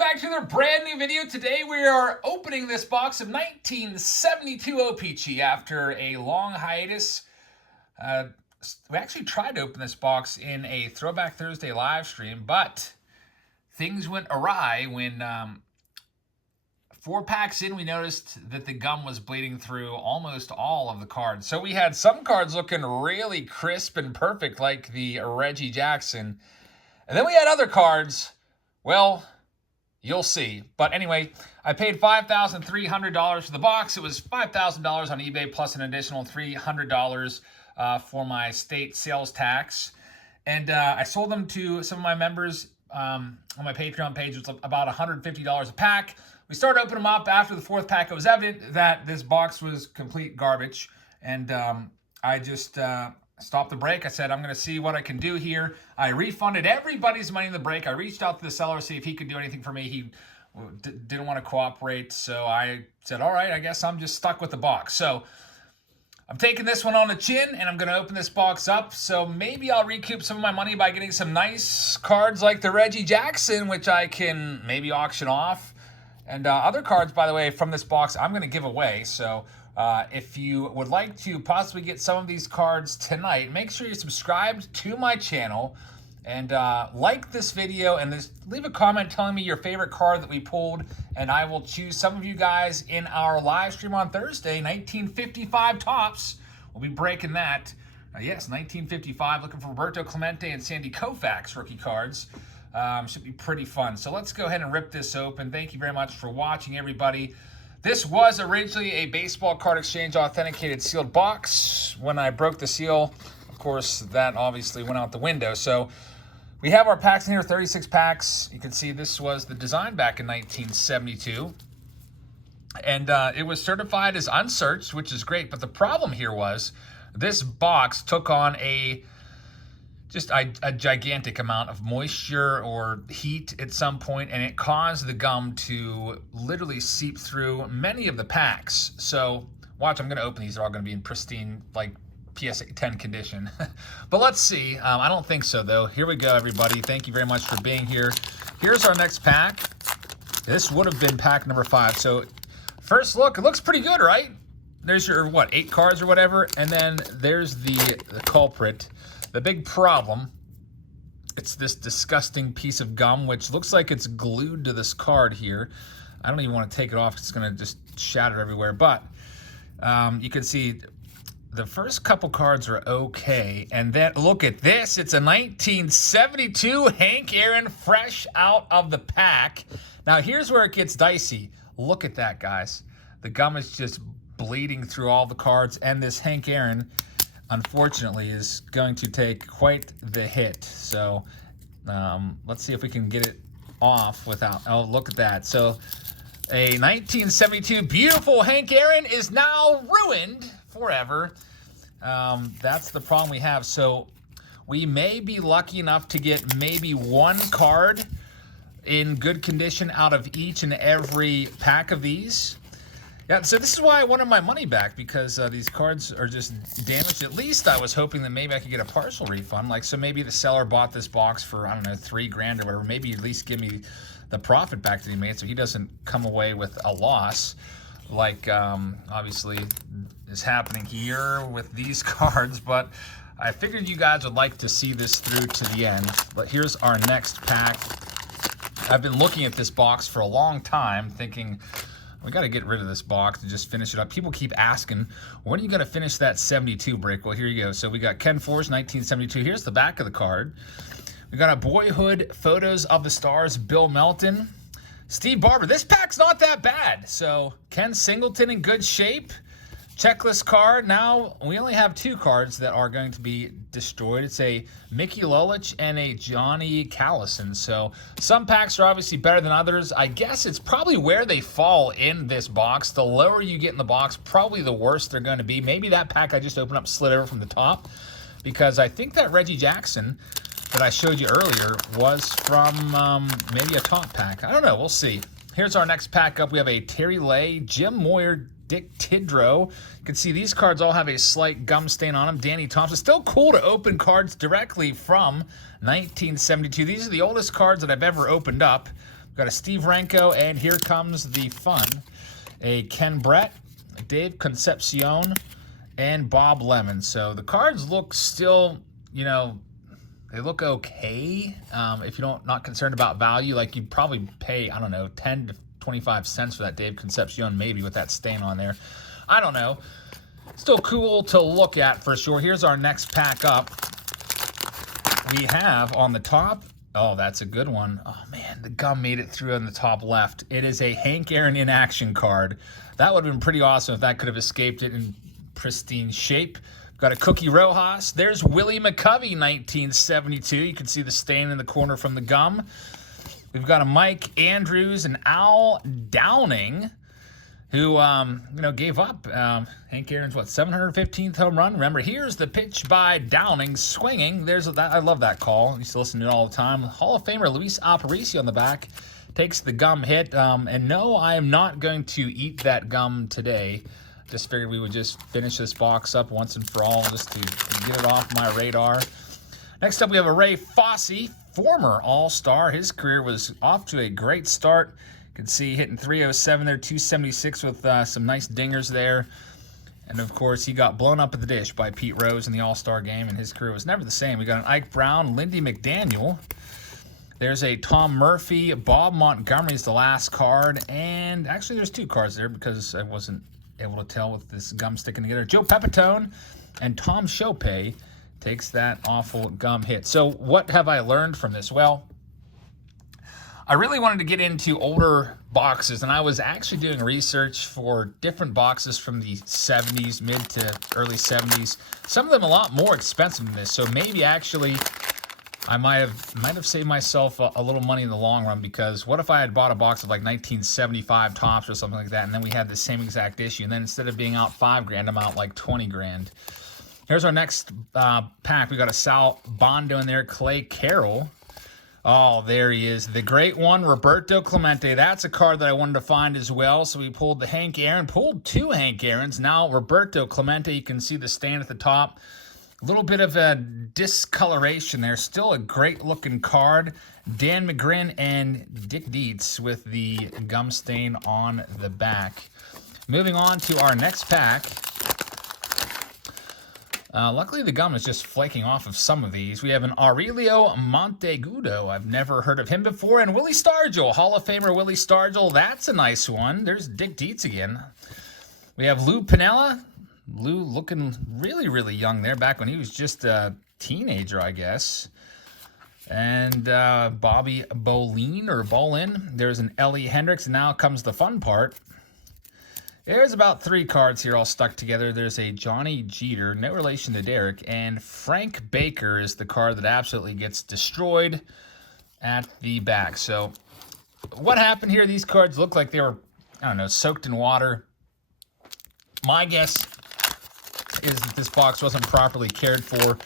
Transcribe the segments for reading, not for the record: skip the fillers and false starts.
back to another brand new video. Today we are opening this box of 1972 OPC after a long hiatus. We actually tried to open this box in a Throwback Thursday live stream, but things went awry when 4 packs in, we noticed that the gum was bleeding through almost all of the cards. So we had some cards looking really crisp and perfect, like the Reggie Jackson. And then we had other cards, well, you'll see. But anyway, I paid $5,300 for the box. It was $5,000 on eBay plus an additional $300 for my state sales tax. And I sold them to some of my members on my Patreon page. It was about $150 a pack. We started opening them up. After the 4th pack, it was evident that this box was complete garbage. And I just stopped the break. I said, I'm going to see what I can do here. I refunded everybody's money in the break. I reached out to the seller to see if he could do anything for me. He didn't want to cooperate. So I said, all right, I guess I'm just stuck with the box. So I'm taking this one on the chin, and I'm going to open this box up. So maybe I'll recoup some of my money by getting some nice cards like the Reggie Jackson, which I can maybe auction off. And other cards, by the way, from this box, I'm going to give away. So if you would like to possibly get some of these cards tonight, make sure you're subscribed to my channel and like this video and leave a comment telling me your favorite card that we pulled, and I will choose some of you guys in our live stream on Thursday, 1955 Topps. We'll be breaking that. Yes, 1955, looking for Roberto Clemente and Sandy Koufax rookie cards. Should be pretty fun. So let's go ahead and rip this open. Thank you very much for watching, everybody. This was originally a baseball card exchange authenticated sealed box. When I broke the seal, of course, that obviously went out the window. So we have our packs in here, 36 packs. You can see this was the design back in 1972. And it was certified as unsearched, which is great. But the problem here was this box took on just a gigantic amount of moisture or heat at some point, and it caused the gum to literally seep through many of the packs. So watch, I'm going to open these. They're all going to be in pristine, like PSA 10 condition. But let's see. I don't think so, though. Here we go, everybody. Thank you very much for being here. Here's our next pack. This would have been pack number 5. So first look, it looks pretty good, right? There's your, 8 cards or whatever, and then there's the culprit. The big problem, it's this disgusting piece of gum, which looks like it's glued to this card here. I don't even want to take it off. It's going to just shatter everywhere. But you can see the first couple cards are okay. And then look at this. It's a 1972 Hank Aaron fresh out of the pack. Now, here's where it gets dicey. Look at that, guys. The gum is just bleeding through all the cards. And this Hank Aaron, unfortunately, is going to take quite the hit. So let's see if we can get it off without, oh, look at that. So a 1972 beautiful Hank Aaron is now ruined forever. That's the problem we have. So we may be lucky enough to get maybe 1 card in good condition out of each and every pack of these. Yeah, so this is why I wanted my money back, because these cards are just damaged. At least I was hoping that maybe I could get a partial refund. Like, so maybe the seller bought this box for, I don't know, $3 grand or whatever. Maybe at least give me the profit back that he made so he doesn't come away with a loss, like obviously is happening here with these cards. But I figured you guys would like to see this through to the end. But here's our next pack. I've been looking at this box for a long time thinking, we got to get rid of this box and just finish it up. People keep asking, when are you going to finish that 72 break? Well, here you go. So we got Ken Forrest, 1972. Here's the back of the card. We got a Boyhood Photos of the Stars, Bill Melton. Steve Barber. This pack's not that bad. So Ken Singleton in good shape. Checklist card. Now, we only have 2 cards that are going to be destroyed. It's a Mickey Lolich and a Johnny Callison. So some packs are obviously better than others. I guess it's probably where they fall in this box. The lower you get in the box, probably the worse they're going to be. Maybe that pack I just opened up slid over from the top, because I think that Reggie Jackson that I showed you earlier was from maybe a top pack. I don't know. We'll see. Here's our next pack up. We have a Terry Lay, Jim Moyer, Dick Tidrow. You can see these cards all have a slight gum stain on them. Danny Thompson. Still cool to open cards directly from 1972. These are the oldest cards that I've ever opened up. We've got a Steve Renko, and here comes the fun. A Ken Brett, Dave Concepcion, and Bob Lemon. So the cards look still, you know, they look okay. If you're not concerned about value, like you'd probably pay, I don't know, 10 to 25 cents for that Dave Concepcion, maybe, with that stain on there. I don't know. Still cool to look at for sure. Here's our next pack up. We have on the top, oh, that's a good one. Oh, man, the gum made it through on the top left. It is a Hank Aaron in action card. That would have been pretty awesome if that could have escaped it in pristine shape. Got a Cookie Rojas. There's Willie McCovey, 1972. You can see the stain in the corner from the gum. We've got a Mike Andrews and Al Downing, who, gave up Hank Aaron's, 715th home run. Remember, here's the pitch by Downing, swinging. I love that call. I used to listen to it all the time. Hall of Famer Luis Aparicio on the back takes the gum hit. And no, I am not going to eat that gum today. Just figured we would just finish this box up once and for all, just to get it off my radar. Next up, we have a Ray Fossey, former All-Star. His career was off to a great start. You can see hitting 307 there, 276 with some nice dingers there. And, of course, he got blown up at the dish by Pete Rose in the All-Star game, and his career was never the same. We got an Ike Brown, Lindy McDaniel. There's a Tom Murphy. Bob Montgomery's the last card. And actually, there's two cards there because I wasn't able to tell with this gum sticking together. Joe Pepitone and Tom Chopay takes that awful gum hit. So what have I learned from this? Well, I really wanted to get into older boxes, and I was actually doing research for different boxes from the 70s, mid to early 70s. Some of them a lot more expensive than this, so maybe actually I might have saved myself a little money in the long run, because what if I had bought a box of like 1975 tops or something like that, and then we had the same exact issue, and then instead of being out $5,000, I'm out like 20 grand. Here's our next pack. We got a Sal Bondo in there, Clay Carroll. Oh, there he is. The great one, Roberto Clemente. That's a card that I wanted to find as well. So we pulled the Hank Aaron, pulled two Hank Aarons. Now Roberto Clemente, you can see the stain at the top. A little bit of a discoloration there. Still a great looking card. Dan McGrin and Dick Dietz with the gum stain on the back. Moving on to our next pack. Luckily, the gum is just flaking off of some of these. We have an Aurelio Monteagudo. I've never heard of him before. And Willie Stargell, Hall of Famer Willie Stargell. That's a nice one. There's Dick Dietz again. We have Lou Piniella. Lou looking really, really young there, back when he was just a teenager, I guess. And Bobby Bolin. There's an Ellie Hendricks. And now comes the fun part. There's about three cards here all stuck together. There's a Johnny Jeter, no relation to Derek, and Frank Baker is the card that absolutely gets destroyed at the back. So what happened here? These cards look like they were, I don't know, soaked in water. My guess is that this box wasn't properly cared for.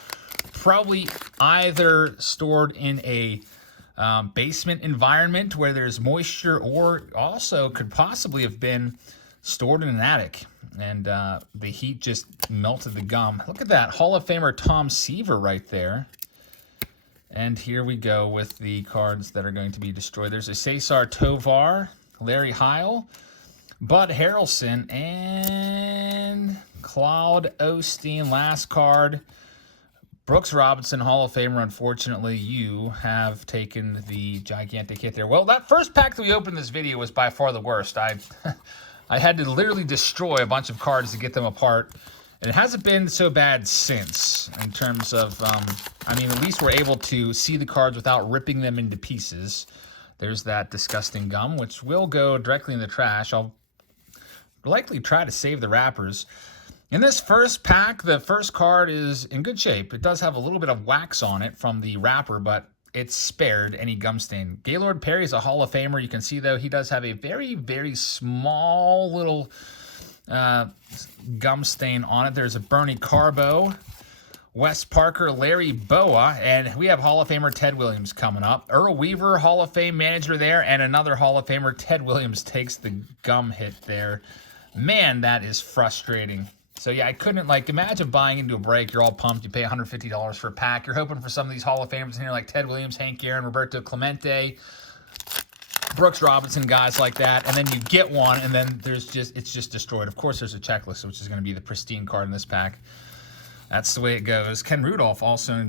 Probably either stored in a basement environment where there's moisture, or also could possibly have been stored in an attic, and the heat just melted the gum. Look at that, Hall of Famer Tom Seaver right there. And here we go with the cards that are going to be destroyed. There's a Cesar Tovar, Larry Heil, Bud Harrelson, and Claude Osteen. Last card, Brooks Robinson, Hall of Famer. Unfortunately, you have taken the gigantic hit there. Well, that first pack that we opened in this video was by far the worst. I had to literally destroy a bunch of cards to get them apart. And it hasn't been so bad since, in terms of, I mean, at least we're able to see the cards without ripping them into pieces. There's that disgusting gum, which will go directly in the trash. I'll likely try to save the wrappers. In this first pack, the first card is in good shape. It does have a little bit of wax on it from the wrapper, but it's spared any gum stain. Gaylord Perry is a Hall of Famer. You can see, though, he does have a very, very small little gum stain on it. There's a Bernie Carbo, Wes Parker, Larry Boa, and we have Hall of Famer Ted Williams coming up. Earl Weaver, Hall of Fame manager there, and another Hall of Famer. Ted Williams takes the gum hit there. Man, that is frustrating. So, yeah, I couldn't, imagine buying into a break. You're all pumped. You pay $150 for a pack. You're hoping for some of these Hall of Famers in here like Ted Williams, Hank Aaron, Roberto Clemente. Brooks Robinson, guys like that, and then you get one, and then it's just destroyed. Of course, there's a checklist, which is going to be the pristine card in this pack. That's the way it goes. Ken Rudolph also,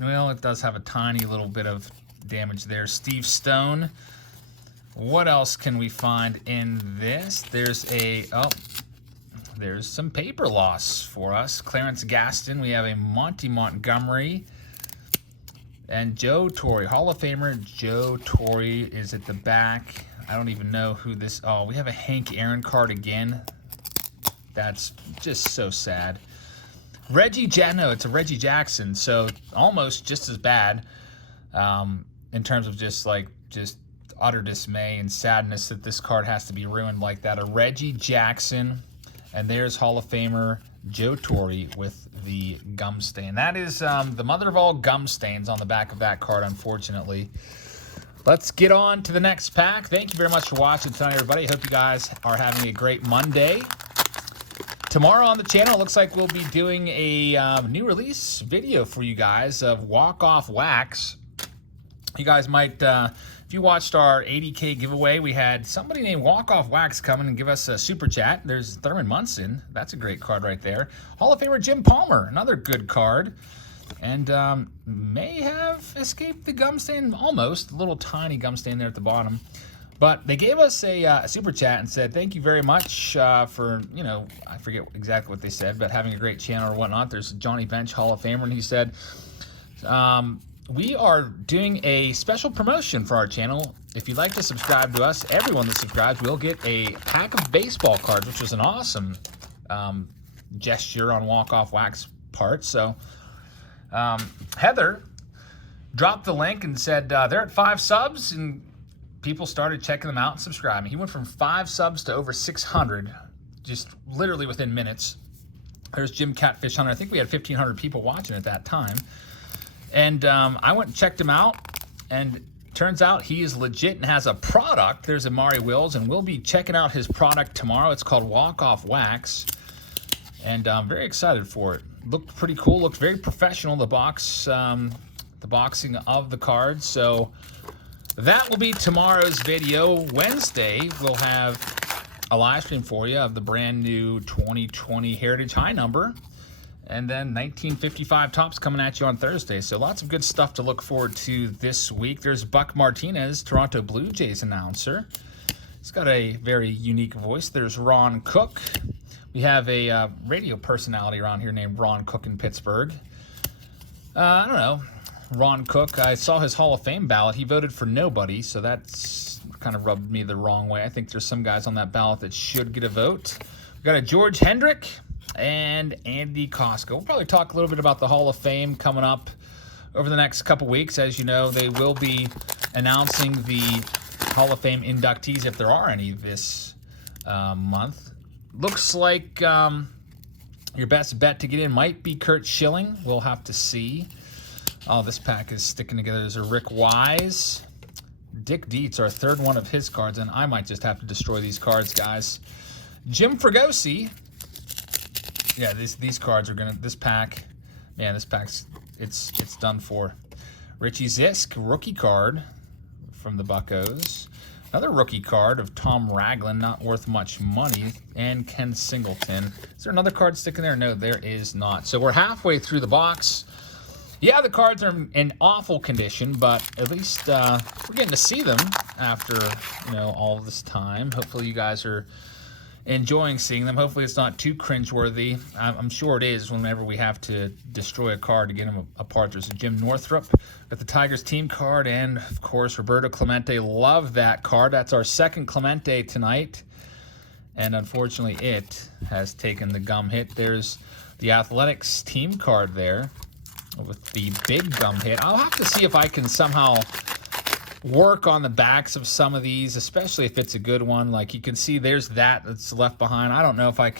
well, it does have a tiny little bit of damage there. Steve Stone. What else can we find in this? There's some paper loss for us. Clarence Gaston. We have a Monty Montgomery. And Joe Torre, Hall of Famer Joe Torre is at the back. I don't even know who this... Oh, we have a Hank Aaron card again. That's just so sad. No, it's a Reggie Jackson, so almost just as bad in terms of just utter dismay and sadness that this card has to be ruined like that. A Reggie Jackson, and there's Hall of Famer Joe Torre with the gum stain. That is the mother of all gum stains on the back of that card, unfortunately. Let's get on to the next pack. Thank you very much for watching tonight, everybody. I hope you guys are having a great Monday. Tomorrow on the channel, it looks like we'll be doing a new release video for you guys of walk-off wax. You guys might, if you watched our 80K giveaway, we had somebody named Walk-Off Wax come in and give us a super chat. There's Thurman Munson. That's a great card right there. Hall of Famer Jim Palmer, another good card. And may have escaped the gum stain almost. A little tiny gum stain there at the bottom. But they gave us a super chat and said, thank you very much for, I forget exactly what they said, but having a great channel or whatnot. There's Johnny Bench, Hall of Famer, and he said, we are doing a special promotion for our channel. If you'd like to subscribe to us, everyone that subscribes will get a pack of baseball cards, which is an awesome gesture on Walk-Off Wax part. So Heather dropped the link and said they're at 5 subs, and people started checking them out and subscribing. He went from 5 subs to over 600, just literally within minutes. There's Jim Catfish Hunter. I think we had 1,500 people watching at that time. And I went and checked him out, and turns out he is legit and has a product. There's Amari Wills, and we'll be checking out his product tomorrow. It's called Walk-Off Wax, and I'm very excited for it. Looked pretty cool. Looked very professional, the boxing of the cards. So that will be tomorrow's video. Wednesday, we'll have a live stream for you of the brand new 2020 Heritage High number. And then 1955 Topps coming at you on Thursday. So lots of good stuff to look forward to this week. There's Buck Martinez, Toronto Blue Jays announcer. He's got a very unique voice. There's Ron Cook. We have a radio personality around here named Ron Cook in Pittsburgh. I don't know. Ron Cook, I saw his Hall of Fame ballot. He voted for nobody, so that's kind of rubbed me the wrong way. I think there's some guys on that ballot that should get a vote. We've got a George Hendrick and Andy Costco. We'll probably talk a little bit about the Hall of Fame coming up over the next couple weeks. As you know, they will be announcing the Hall of Fame inductees, if there are any, this month. Looks like your best bet to get in might be Kurt Schilling. We'll have to see. Oh, this pack is sticking together. There's a Rick Wise. Dick Dietz, our third one of his cards, and I might just have to destroy these cards, guys. Jim Fregosi. Yeah, these cards are gonna. This pack, man, this pack's it's done for. Richie Zisk, rookie card from the Buccos. Another rookie card of Tom Ragland, not worth much money, and Ken Singleton. Is there another card sticking there? No, there is not. So we're halfway through the box. Yeah, the cards are in awful condition, but at least we're getting to see them after all this time. Hopefully, you guys are enjoying seeing them. Hopefully it's not too cringeworthy. I'm sure it is whenever we have to destroy a card to get them apart. There's a Jim Northrup with the Tigers team card, and of course Roberto Clemente. Love that card. That's our second Clemente tonight, and unfortunately it has taken the gum hit. There's the Athletics team card there with the big gum hit. I'll have to see if I can somehow work on the backs of some of these, especially if it's a good one. Like you can see there's that's left behind. I don't know if I'll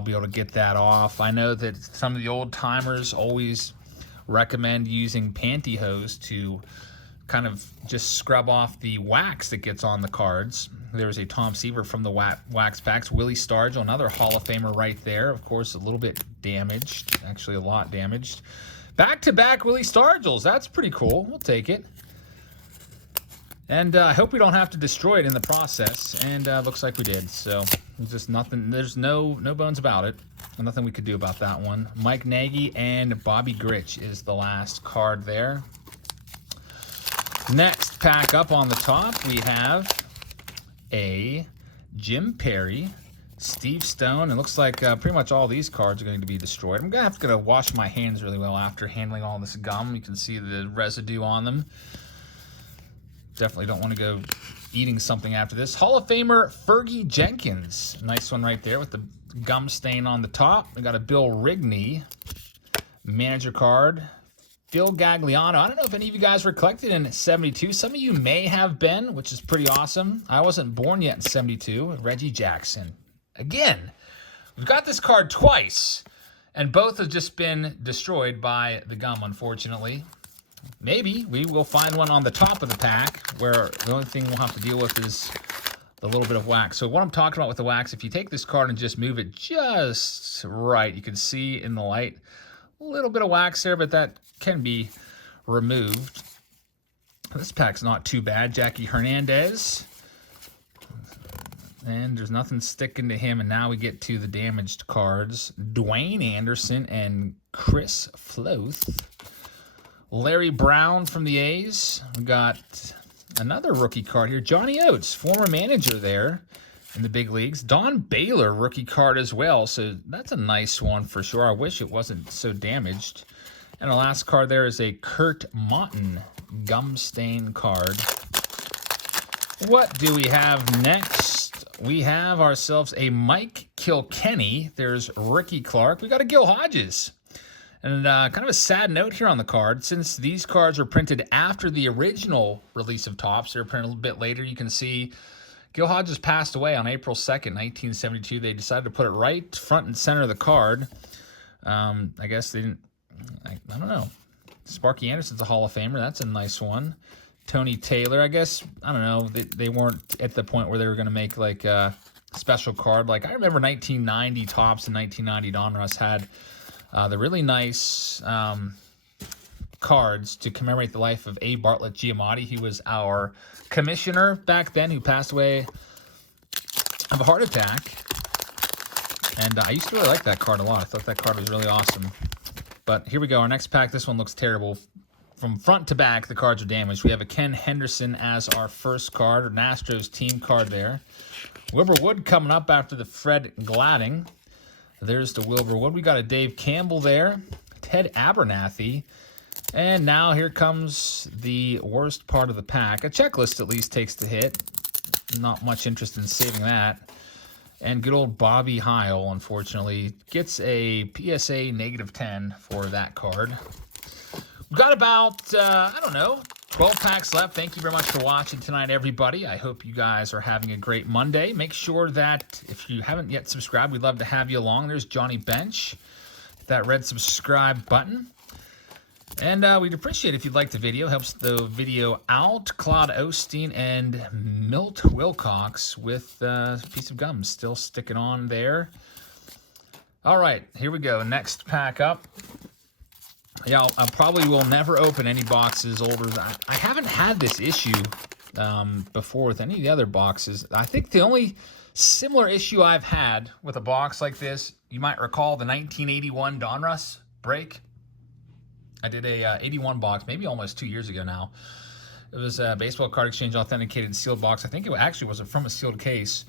be able to get that off. I know that some of the old timers always recommend using pantyhose to kind of just scrub off the wax that gets on the cards. There's a Tom Seaver from the wax packs. Willie Stargell, another Hall of Famer right there. Of course, a little bit damaged, actually a lot damaged. Back-to-back Willie Stargells. That's pretty cool. We'll take it. And I hope we don't have to destroy it in the process. And looks like we did. So there's just nothing. There's no bones about it. Nothing we could do about that one. Mike Nagy and Bobby Grich is the last card there. Next pack up on the top, we have a Jim Perry, Steve Stone. It looks like pretty much all these cards are going to be destroyed. I'm going to wash my hands really well after handling all this gum. You can see the residue on them. Definitely don't want to go eating something after this. Hall of Famer Fergie Jenkins. Nice one right there with the gum stain on the top. We got a Bill Rigney manager card. Phil Gagliano. I don't know if any of you guys were collected in 72. Some of you may have been, which is pretty awesome. I wasn't born yet in 72. Reggie Jackson. Again, we've got this card twice, and both have just been destroyed by the gum, unfortunately. Maybe we will find one on the top of the pack where the only thing we'll have to deal with is the little bit of wax. So what I'm talking about with the wax, if you take this card and just move it just right, you can see in the light a little bit of wax there, but that can be removed. This pack's not too bad. Jackie Hernandez. And there's nothing sticking to him. And now we get to the damaged cards. Dwayne Anderson and Chris Floth. Larry Brown from the A's. We got another rookie card here. Johnny Oates, former manager there in the big leagues. Don Baylor, rookie card as well. So that's a nice one for sure. I wish it wasn't so damaged. And our last card there is a Kurt Motton gum stain card. What do we have next? We have ourselves a Mike Kilkenny. There's Ricky Clark. We got a Gil Hodges. And kind of a sad note here on the card. Since these cards were printed after the original release of Topps, they were printed a little bit later. You can see Gil Hodges passed away on April 2nd, 1972. They decided to put it right front and center of the card. I guess they didn't... I don't know. Sparky Anderson's a Hall of Famer. That's a nice one. Tony Taylor, I guess, I don't know. They weren't at the point where they were going to make like a special card. Like I remember 1990 Topps and 1990 Donruss had the really nice cards to commemorate the life of A. Bartlett Giamatti. He was our commissioner back then who passed away of a heart attack. And I used to really like that card a lot. I thought that card was really awesome. But here we go. Our next pack. This one looks terrible. From front to back, the cards are damaged. We have a Ken Henderson as our first card, an Astros team card there. Wilbur Wood coming up after the Fred Gladding. There's the Wilbur Wood. We got a Dave Campbell there, Ted Abernathy. And now here comes the worst part of the pack. A checklist at least takes the hit. Not much interest in saving that. And good old Bobby Heil, unfortunately, gets a PSA -10 for that card. We've got about, I don't know, 12 packs left. Thank you very much for watching tonight, everybody. I hope you guys are having a great Monday. Make sure that if you haven't yet subscribed, we'd love to have you along. There's Johnny Bench, that red subscribe button. And we'd appreciate it if you'd like the video. Helps the video out. Claude Osteen and Milt Wilcox with a piece of gum still sticking on there. All right, here we go. Next pack up. Yeah, I probably will never open any boxes older. I haven't had this issue before with any of the other boxes. I think the only similar issue I've had with a box like this, you might recall the 1981 Donruss break. I did a 81 box, maybe almost 2 years ago now. It was a baseball card exchange authenticated sealed box. I think it actually was from a sealed case.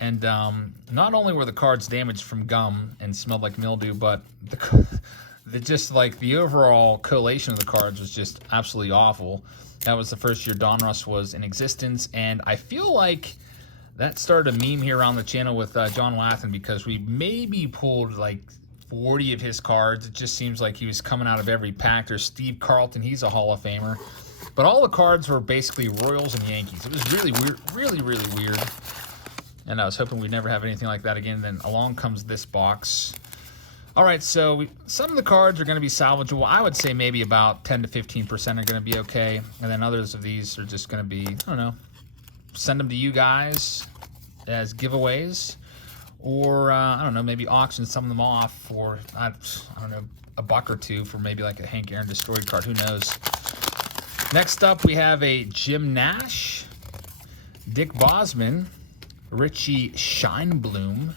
And not only were the cards damaged from gum and smelled like mildew, but the overall collation of the cards was just absolutely awful. That was the first year Donruss was in existence, and I feel like that started a meme here around the channel with John Wathan because we maybe pulled like 40 of his cards. It just seems like he was coming out of every pack. There's Steve Carlton, he's a Hall of Famer. But all the cards were basically Royals and Yankees. It was really weird, really weird. And I was hoping we'd never have anything like that again. Then along comes this box. All right, so some of the cards are going to be salvageable. I would say maybe about 10 to 15% are going to be okay. And then others of these are just going to be, I don't know, send them to you guys as giveaways. Or, I don't know, maybe auction some of them off for, I don't know, $1 or $2 for maybe like a Hank Aaron destroyed card. Who knows? Next up, we have a Jim Nash, Dick Bosman, Richie Scheinblum.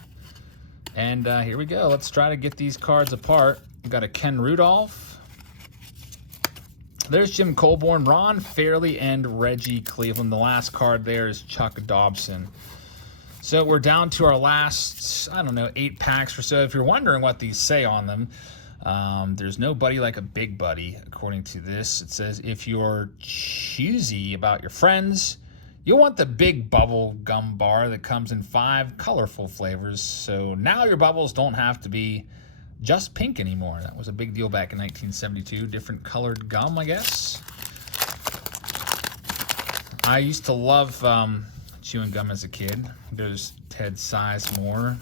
And here we go. Let's try to get these cards apart. We've got a Ken Rudolph. There's Jim Colborn, Ron Fairley, and Reggie Cleveland. The last card there is Chuck Dobson. So we're down to our last, 8 packs or so. If you're wondering what these say on them, there's no buddy like a big buddy, according to this. It says, if you're choosy about your friends, you'll want the big bubble gum bar that comes in 5 colorful flavors. So now your bubbles don't have to be just pink anymore. That was a big deal back in 1972. Different colored gum, I guess. I used to love chewing gum as a kid. There's Ted Sizemore,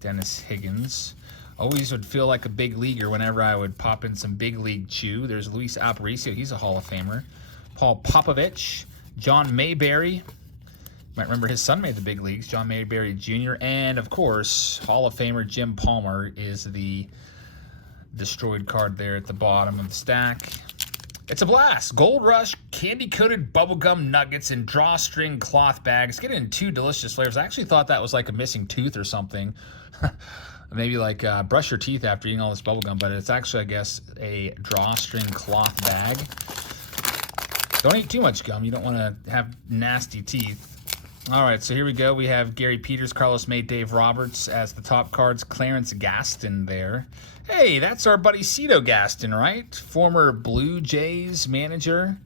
Dennis Higgins. Always would feel like a big leaguer whenever I would pop in some big league chew. There's Luis Aparicio, he's a Hall of Famer. Paul Popovich, John Mayberry. You might remember his son made the big leagues, John Mayberry Jr. And of course, Hall of Famer Jim Palmer is the destroyed card there at the bottom of the stack. It's a blast. Gold Rush, candy-coated bubblegum nuggets in drawstring cloth bags. Get it in 2 delicious flavors. I actually thought that was like a missing tooth or something. Maybe like brush your teeth after eating all this bubblegum, but it's actually, I guess, a drawstring cloth bag. Don't eat too much gum. You don't want to have nasty teeth. All right, so here we go. We have Gary Peters, Carlos May, Dave Roberts as the top cards. Clarence Gaston there. Hey, that's our buddy Cito Gaston, right? Former Blue Jays manager.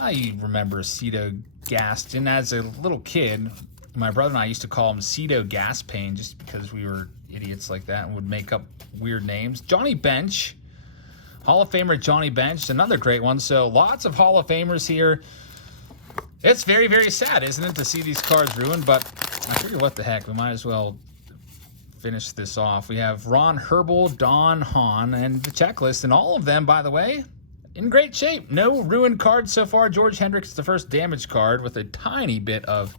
I remember Cito Gaston as a little kid. My brother and I used to call him Cito Gaspain just because we were idiots like that and would make up weird names. Johnny Bench, Hall of Famer Johnny Bench, another great one. So lots of Hall of Famers here. It's very, very sad, isn't it, to see these cards ruined? But I figure, what the heck, we might as well finish this off. We have Ron Herbel, Don Hahn, and the checklist. And all of them, by the way, in great shape. No ruined cards so far. George Hendricks, the first damaged card with a tiny bit of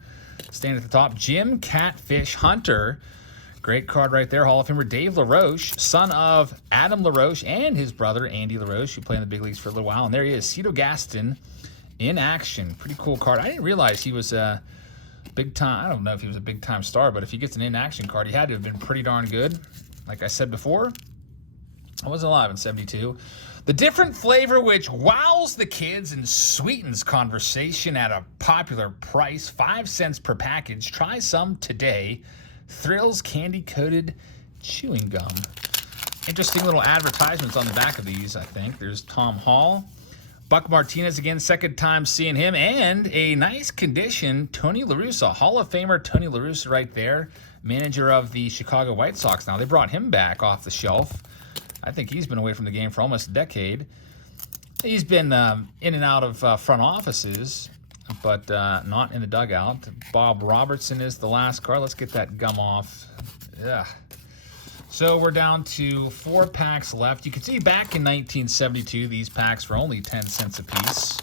stain at the top. Jim Catfish Hunter, great card right there. Hall of Famer Dave LaRoche, son of Adam LaRoche and his brother Andy LaRoche, who played in the big leagues for a little while. And there he is, Cito Gaston in action. Pretty cool card. I didn't realize he was a big time. I don't know if he was a big time star, but if he gets an in action card, he had to have been pretty darn good. Like I said before, I wasn't alive in 72. The different flavor which wows the kids and sweetens conversation at a popular price, 5 cents per package. Try some today. Thrills candy-coated chewing gum. Interesting little advertisements on the back of these, I think. There's Tom Hall. Buck Martinez again, second time seeing him. And a nice condition, Tony La Russa, Hall of Famer Tony La Russa right there. Manager of the Chicago White Sox now. They brought him back off the shelf. I think he's been away from the game for almost a decade. He's been in and out of front offices, but not in the dugout. Bob Robertson is the last card. Let's get that gum off. Ugh. So we're down to 4 packs left. You can see back in 1972, these packs were only 10 cents a piece.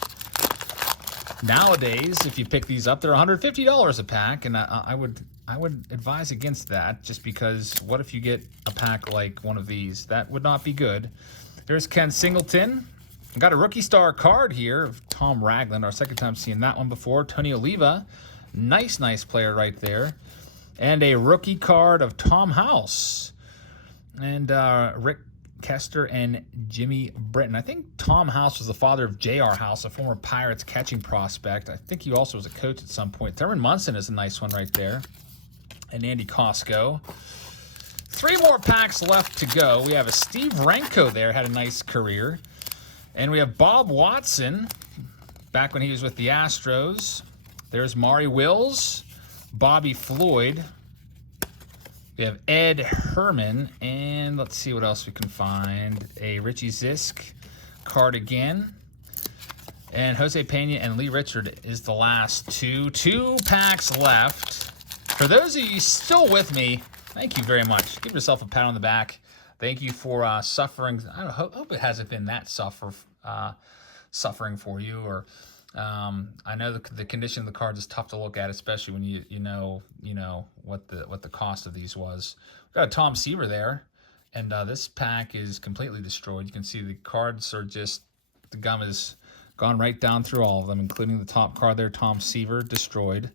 Nowadays, if you pick these up, they're $150 a pack, and I would advise against that, just because what if you get a pack like one of these? That would not be good. There's Ken Singleton. Got a rookie star card here of Tom Ragland, our second time seeing that one before. Tony Oliva, nice player right there. And a rookie card of Tom House. And Rick Kester and Jimmy Britton. I think Tom House was the father of J.R. House, a former Pirates catching prospect. I think he also was a coach at some point. Thurman Munson is a nice one right there. And Andy Costco. 3 more packs left to go. We have a Steve Renko there, had a nice career. And we have Bob Watson, back when he was with the Astros. There's Maury Wills, Bobby Floyd. We have Ed Herman, and let's see what else we can find. A Richie Zisk card again. And Jose Pena and Lee Richard is the last 2. 2 packs left. For those of you still with me, thank you very much. Give yourself a pat on the back. Thank you for suffering. I hope it hasn't been that suffering for you. Or I know the condition of the cards is tough to look at, especially when you know what the cost of these was. We've got a Tom Seaver there, and this pack is completely destroyed. You can see the cards are just, the gum is Gone right down through all of them, including the top card there, Tom Seaver, destroyed.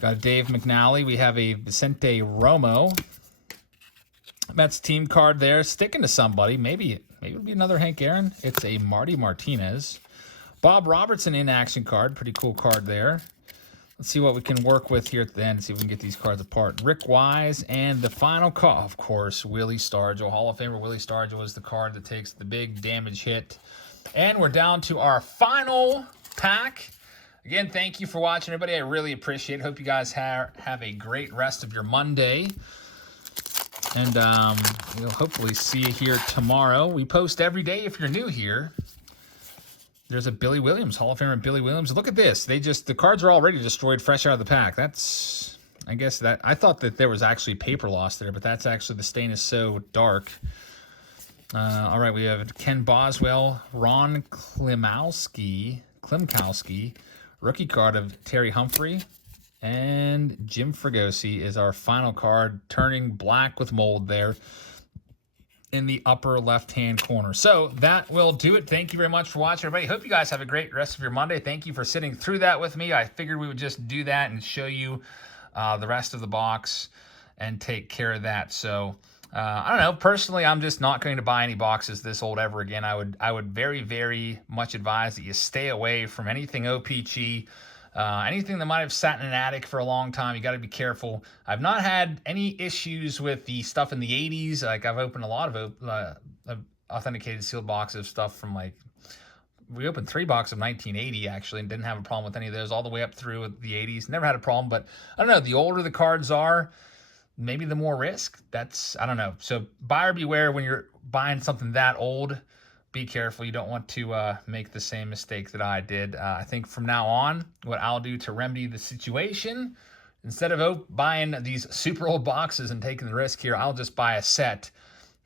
Got a Dave McNally. We have a Vicente Romo. Mets team card there, sticking to somebody. Maybe it'll be another Hank Aaron. It's a Marty Martinez. Bob Robertson in action card. Pretty cool card there. Let's see what we can work with here at the end. See if we can get these cards apart. Rick Wise and the final call, of course, Willie Stargell. Hall of Famer Willie Stargell is the card that takes the big damage hit. And we're down to our final pack. Again, thank you for watching, everybody. I really appreciate it. Hope you guys have a great rest of your Monday. And we'll hopefully see you here tomorrow. We post every day if you're new here. There's a Billy Williams, Hall of Famer Billy Williams. Look at this. The cards are already destroyed fresh out of the pack. That's, I guess that, I thought that there was actually paper loss there, but that's actually, the stain is so dark. All right, we have Ken Boswell, Ron Klimkowski, rookie card of Terry Humphrey, and Jim Fregosi is our final card, turning black with mold there in the upper left-hand corner. So that will do it. Thank you very much for watching, everybody. Hope you guys have a great rest of your Monday. Thank you for sitting through that with me. I figured we would just do that and show you the rest of the box and take care of that. So I don't know. Personally, I'm just not going to buy any boxes this old ever again. I would very, very much advise that you stay away from anything OPG. Anything that might have sat in an attic for a long time, you got to be careful. I've not had any issues with the stuff in the 80s. Like, I've opened a lot of authenticated sealed boxes of stuff from, like, we opened 3 boxes of 1980 actually and didn't have a problem with any of those all the way up through the 80s. Never had a problem, but I don't know. The older the cards are, maybe the more risk. I don't know. So buyer beware when you're buying something that old. Be careful. You don't want to make the same mistake that I did. I think from now on, what I'll do to remedy the situation, instead of buying these super old boxes and taking the risk here, I'll just buy a set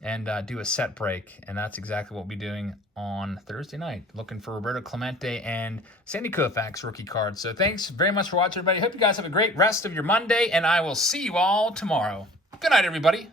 and do a set break. And that's exactly what we'll be doing on Thursday night. Looking for Roberto Clemente and Sandy Koufax rookie cards. So thanks very much for watching, everybody. Hope you guys have a great rest of your Monday, and I will see you all tomorrow. Good night, everybody.